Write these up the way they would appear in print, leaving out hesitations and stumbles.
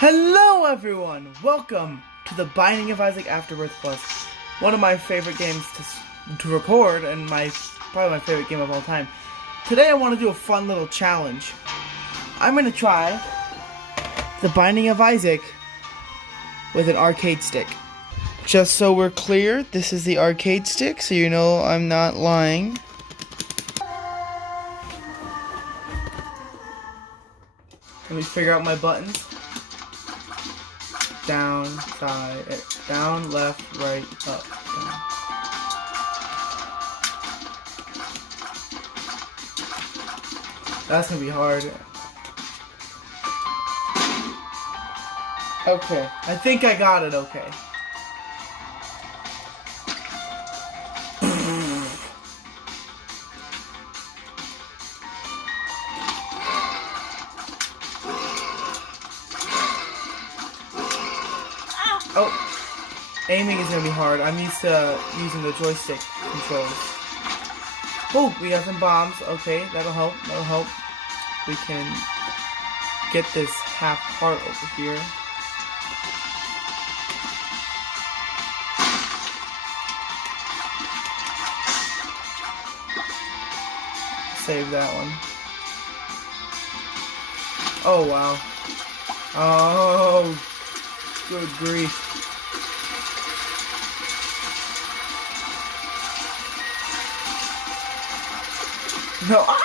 Hello everyone! Welcome to the Binding of Isaac Afterbirth Plus. One of my favorite games to record and probably my favorite game of all time. Today I want to do a fun little challenge. I'm going to try the Binding of Isaac with an arcade stick. Just so we're clear, this is the arcade stick, so you know I'm not lying. Let me figure out my buttons. Down, side, down, left, right, up, down. That's gonna be hard. Okay, I think I got it okay. Oh, aiming is gonna be hard. I'm used to using the joystick controls. Oh, we got some bombs. Okay, that'll help. That'll help. We can get this half heart over here. Save that one. Oh wow. Oh, good grief. No. Ah!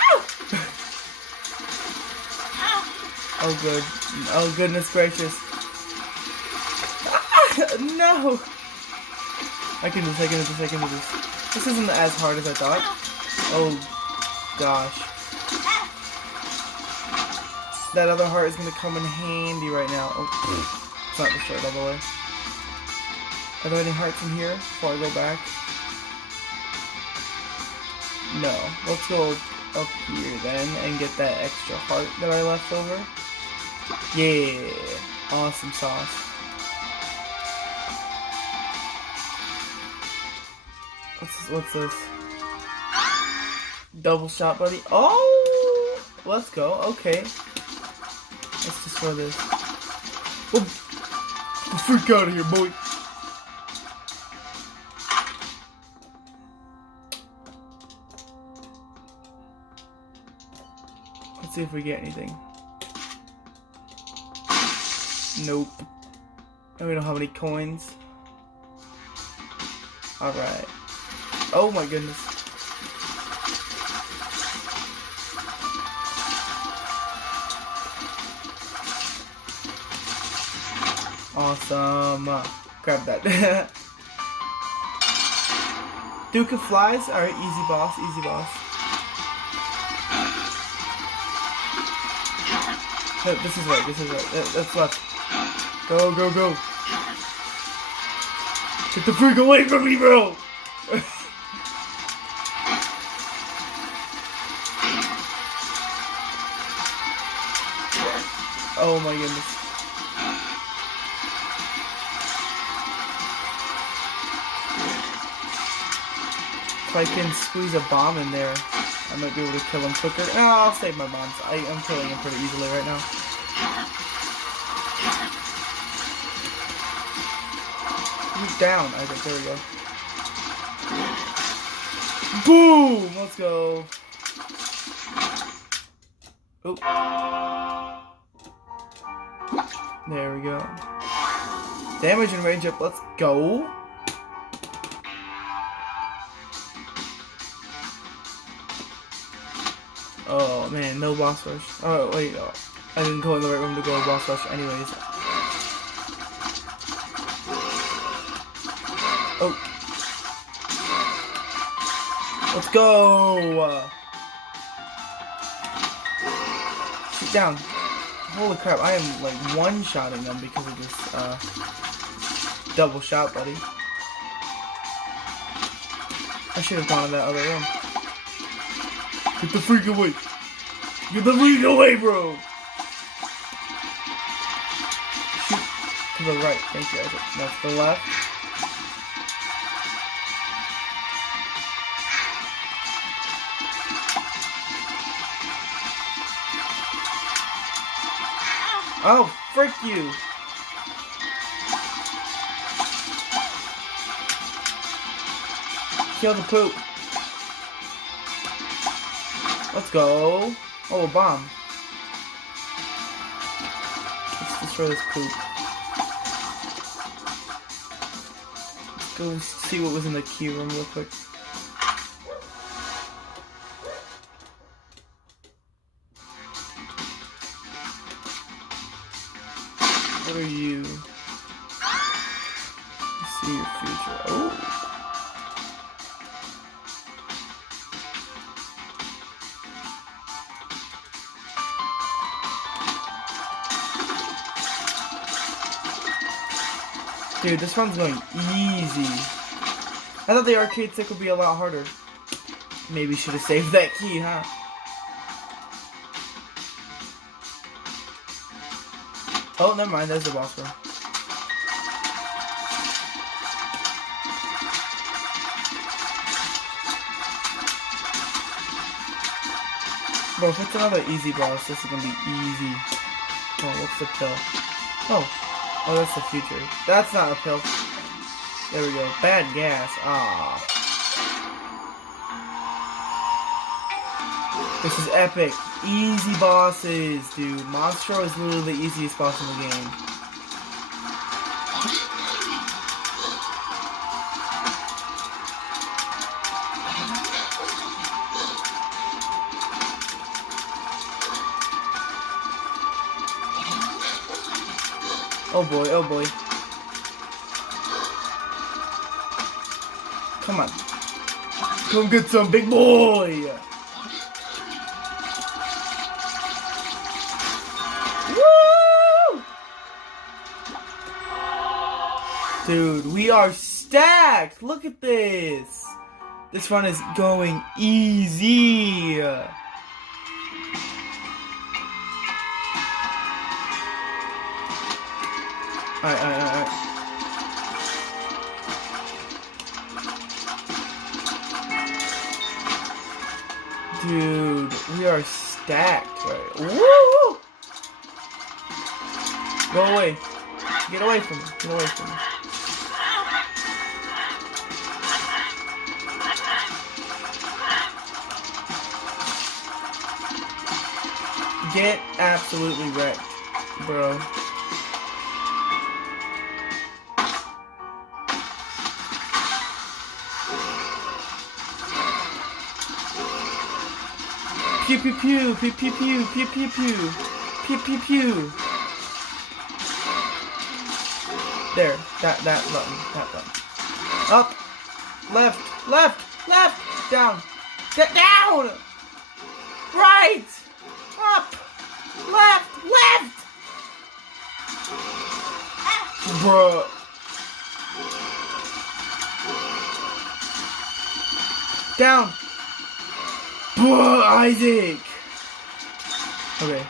Oh good. Oh goodness gracious. Ah! No. I can do this. This isn't as hard as I thought. Oh gosh. That other heart is gonna come in handy right now. Oh, it's not destroyed all the way. Are there any hearts in here before I go back? No. Let's go up here then and get that extra heart that I left over. Yeah. Awesome sauce. What's this? Double shot, buddy. Oh! Let's go. Okay. Let's destroy this. Oh, freak out of here, boy. Let's see if we get anything. Nope. And we don't have any coins. Alright. Oh my goodness. Awesome. Grab that. Duke of Flies. Alright, easy boss, easy boss. This is right. That's left. Go, go, go. Get the freak away from me, bro! Oh my goodness. If I can squeeze a bomb in there, I might be able to kill him quicker. No, I'll save my bombs. I'm killing him pretty easily right now. He's down. I think. There we go. Boom! Let's go. Oop. There we go. Damage and range up. Let's go. Oh man, no boss rush. Oh wait, I didn't go in the right room to go boss rush anyways. Oh. Let's go! Shoot down. Holy crap, I am like one-shotting them because of this double shot, buddy. I should have gone in that other room. Get the freak away! Get the freak away, bro! Shoot to the right. Thank you, Isaac. Now to the left. Oh, frick you. Kill the poop. Let's go. Oh, a bomb. Let's destroy this poop. Let's go see what was in the key room real quick. What are you? Let's see your future. Oh. Dude, this one's going easy. I thought the arcade stick would be a lot harder. Maybe should have saved that key, huh? Oh, never mind. There's the boss room. Bro, if it's another easy boss, this is gonna be easy. Oh, what's the pill? Oh, that's the future. That's not a pill. There we go. Bad gas. Ah. This is epic. Easy bosses, dude. Monstro is literally the easiest boss in the game. Oh boy, oh boy. Come on. Come get some, big boy! Woo! Dude, we are stacked! Look at this! This run is going easy! Alright. Dude, we are stacked, right? Woo! Go away. Get away from me. Get away from me. Get absolutely wrecked, bro. Pew pew pew, pew pew pew, pew pew pew, pew pew pew. There, that button. Up, left, down, get down, right, up, left. Bruh. Down. Bruh, Isaac. Okay.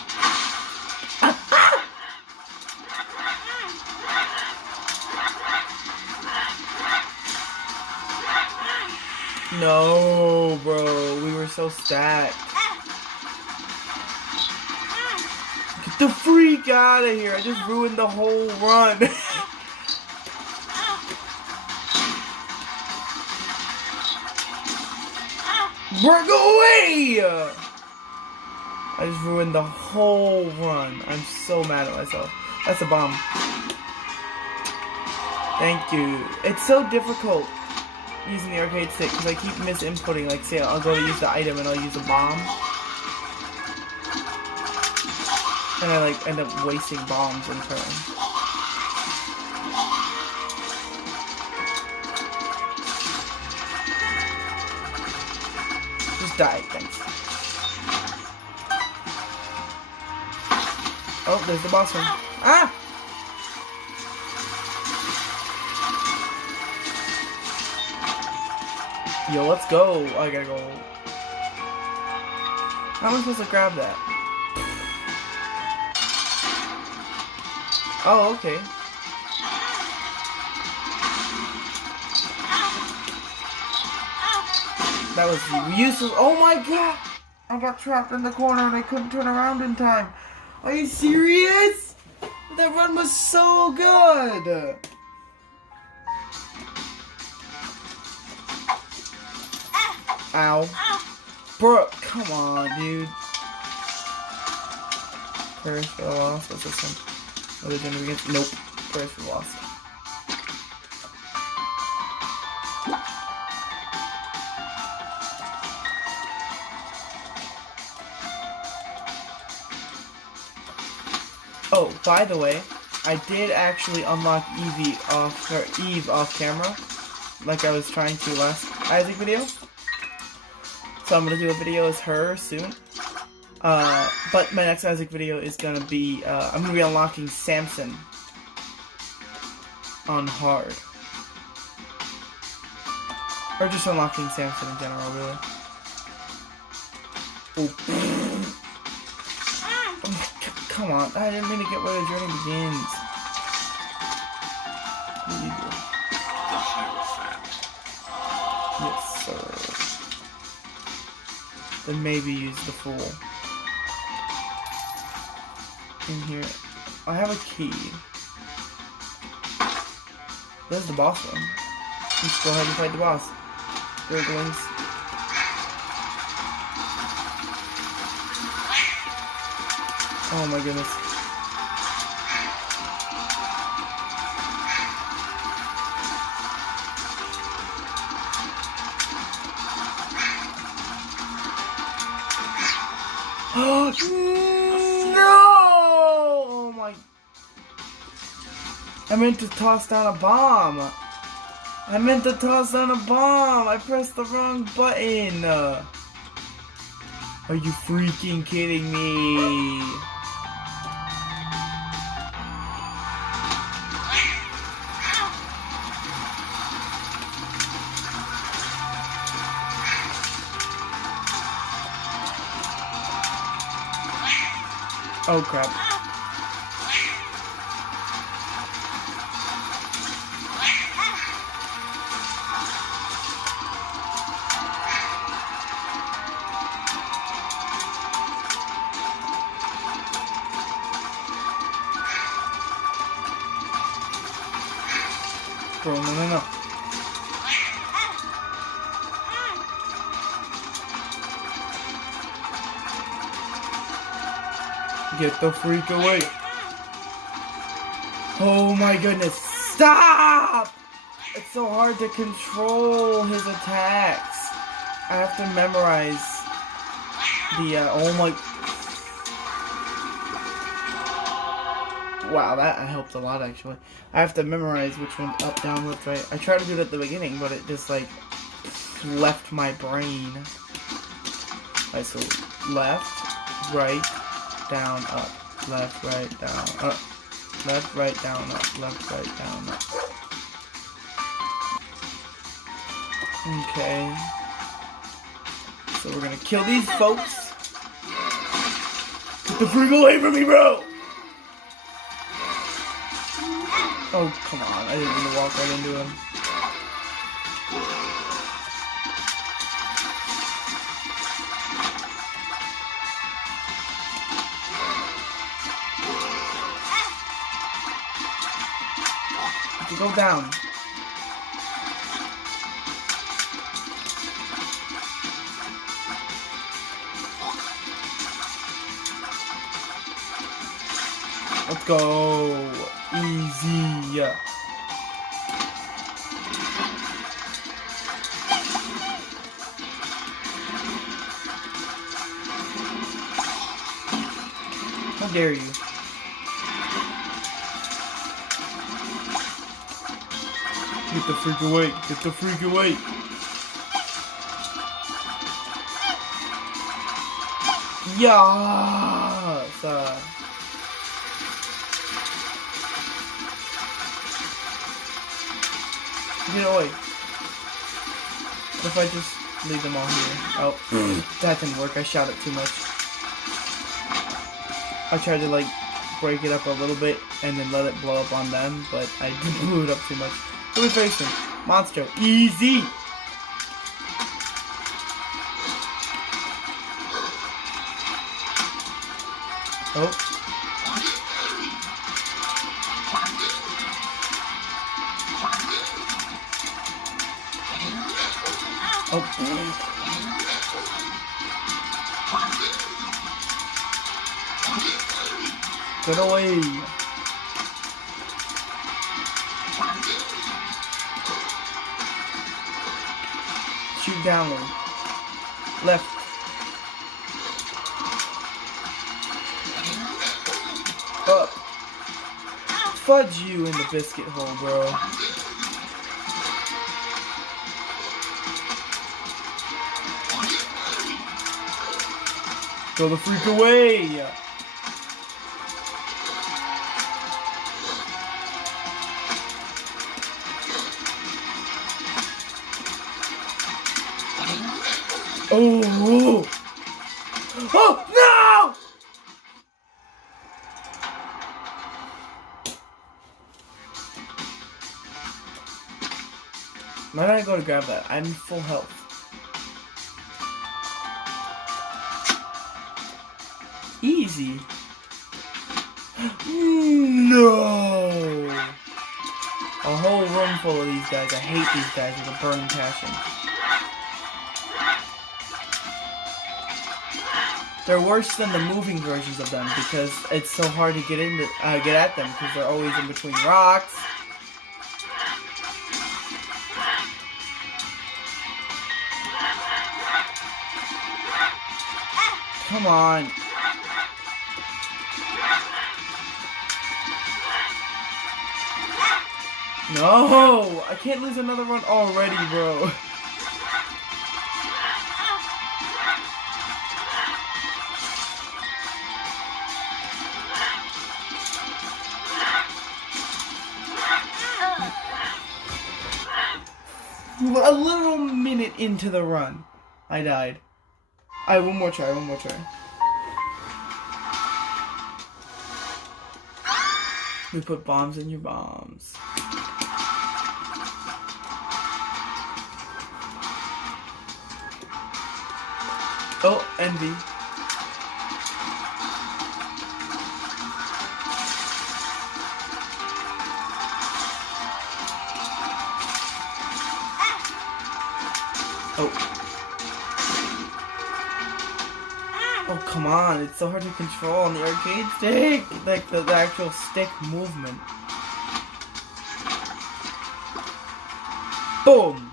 No, bro. We were so stacked. Get the freak out of here. I just ruined the whole run. Bro, go away! I just ruined the whole run. I'm so mad at myself. That's a bomb. Thank you. It's so difficult using the arcade stick because I keep misinputting. Like, say I'll go to use the item and I'll use a bomb. And I, like, end up wasting bombs in turn. Die, thanks. Oh, there's the boss room. Ah! Yo, let's go. I gotta go. How am I supposed to grab that? Oh, okay. That was useless. Oh my god! I got trapped in the corner and I couldn't turn around in time. Are you serious? That run was so good! Ow. Bro, come on, dude. Prayers for the lost. What's this one? What are they doing against? Nope. Prayers for the lost. Oh, by the way, I did actually unlock Eve off camera, like I was trying to last Isaac video. So I'm gonna do a video as her soon. But my next Isaac video is gonna be I'm gonna be unlocking Samson on hard, or just unlocking Samson in general, really. Oh. Come on, I didn't mean to get where the journey begins. What are you doing? The Hierophant. Yes, sir. Then maybe use the Fool. In here. I have a key. There's the boss one. Let's go ahead and fight the boss. Gurglings. Oh my goodness. Oh no! Oh my. I meant to toss down a bomb. I pressed the wrong button. Are you freaking kidding me? Oh crap. Bro, no. Get the freak away. Oh my goodness. Stop! It's so hard to control his attacks. I have to memorize the, oh my... Wow, that helped a lot actually. I have to memorize which one's up, down, left, right. I tried to do it at the beginning, but it just like left my brain. Alright, so left, right, down, up. Left, right, down, up. Left, right, down, up. Left, right, down, up. Okay. So we're gonna kill these folks. Get the freak away from me, bro! Oh, come on. I didn't mean to walk right into him. Go down. Let's go. Easy. How dare you? Get the freak away. Get the freak away. Yes. Get away. What if I just leave them all here? Oh, that didn't work. I shot it too much. I tried to like break it up a little bit and then let it blow up on them, but I blew it up too much. Who are we facing? Monstro. Easy! Oh. Oh. Get away. Shoot downward. Left. Up. Fudge you in the biscuit hole, bro. Go the freak away! Oh! Oh no! Why did I go to grab that? I'm full health. Easy. No! A whole room full of these guys. I hate these guys with a burning passion. They're worse than the moving versions of them because it's so hard to get at them because they're always in between rocks. Come on. No! I can't lose another one already, bro. A little minute into the run, I died. Alright, one more try. We put bombs in your bombs. Oh, envy. Oh. Oh, come on. It's so hard to control on the arcade stick. Like the actual stick movement. Boom.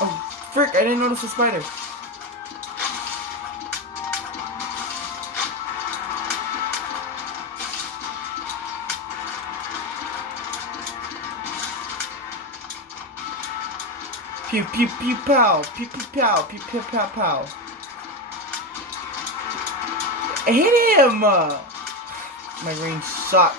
Oh, frick. I didn't notice the spider. Pew pew pew pow, pew pew pow, pew pew pow pow. Hit him! My range sucks.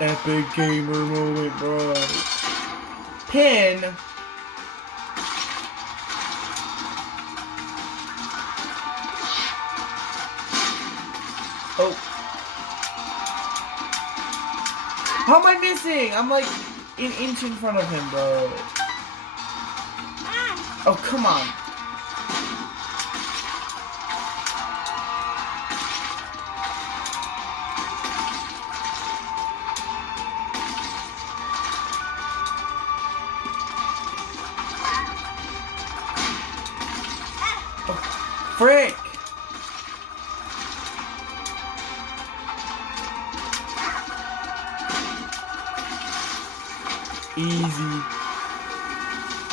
Epic gamer moment, bro. Pin. Oh. How am I missing? I'm like an inch in front of him, bro. Oh, come on. Oh, frick. Easy.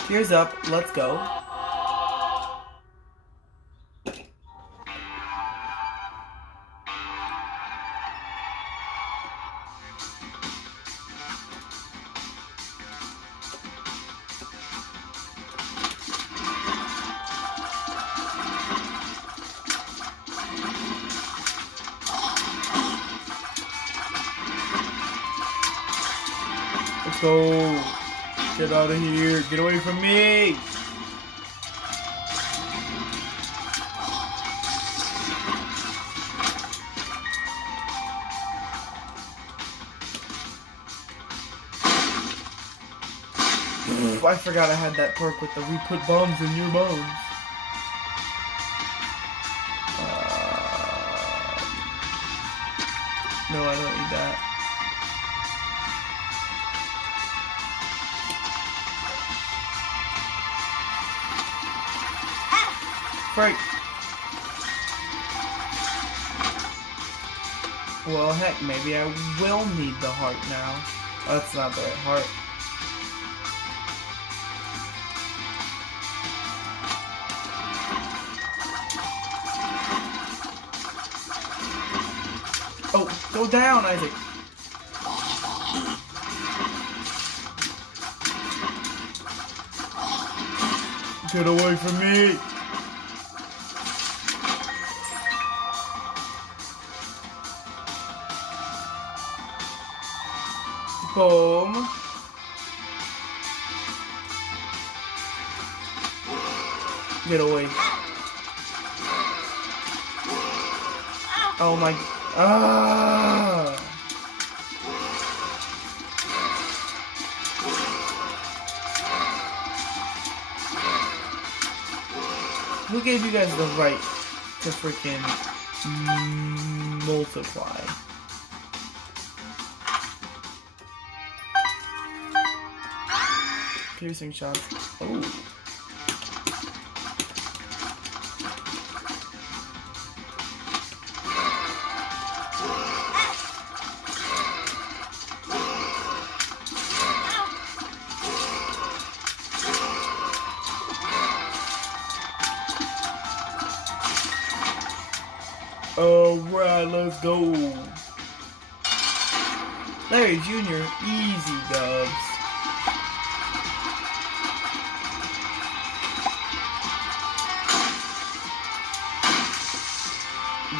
Tears up. Let's go. Let's go. Get out of here. Get away from me. I forgot I had that perk with the we put bombs in your bones. No, I don't need that. Frick. Well, heck, maybe I will need the heart now. Oh, that's not the right heart. Oh, go down, Isaac. Get away from me. Boom. Get away. Oh my. Ah. Who gave you guys the right to freaking multiply? Piercing shots. Oh. Alright, let's go. Larry Jr., easy dubs.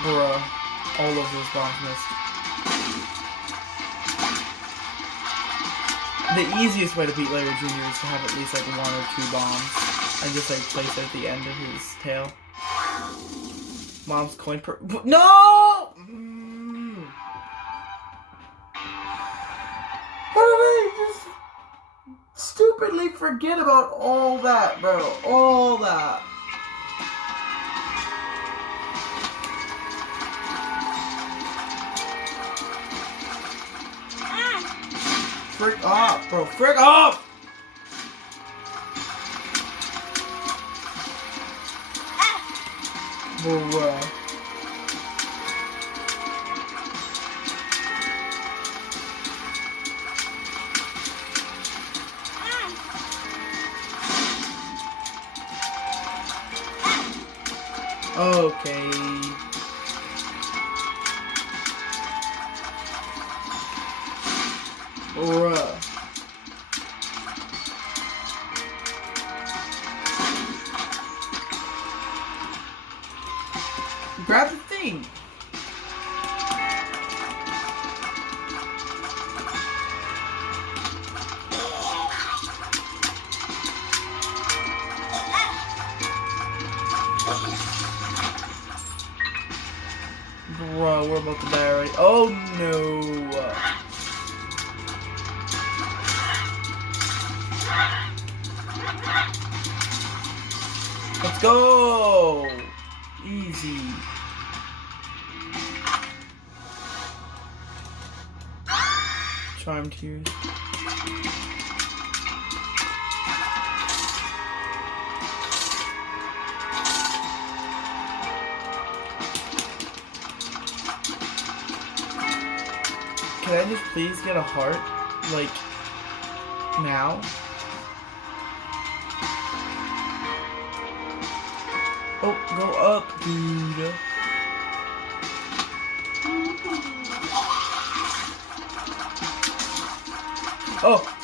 Bruh, all of those bombs missed. The easiest way to beat Larry Jr. is to have at least like 1 or 2 bombs and just like place it at the end of his tail. Mom's coin per— No! How did I just stupidly forget about all that, bro? All that. Frick off, bro. Frick off! Bruh. Okay. Bruh. Grab the thing. Bro, we're about to die already. Oh no. Let's go. Easy. Charm tears. Can I just please get a heart? Like, now? Oh, go up, dude. Oh!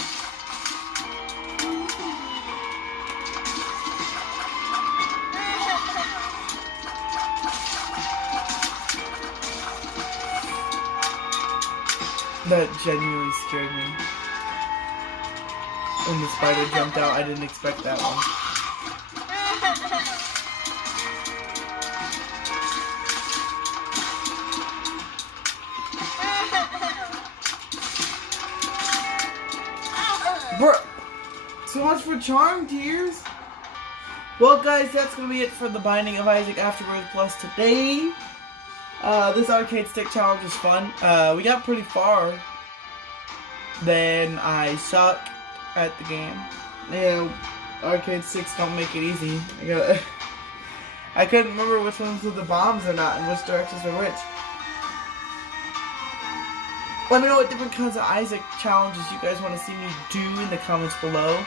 That genuinely scared me. When the spider jumped out, I didn't expect that one. Bruh! So much for charm tears. Well, guys, that's gonna be it for the Binding of Isaac Afterbirth Plus today. This arcade stick challenge was fun. We got pretty far. Then I suck at the game. Yeah, arcade sticks don't make it easy. I couldn't remember which ones were the bombs or not, and which directions were which. Let me know what different kinds of Isaac challenges you guys want to see me do in the comments below.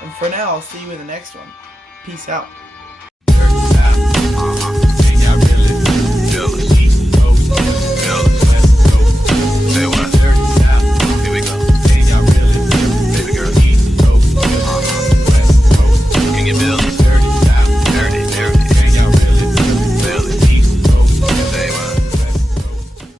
And for now, I'll see you in the next one. Peace out.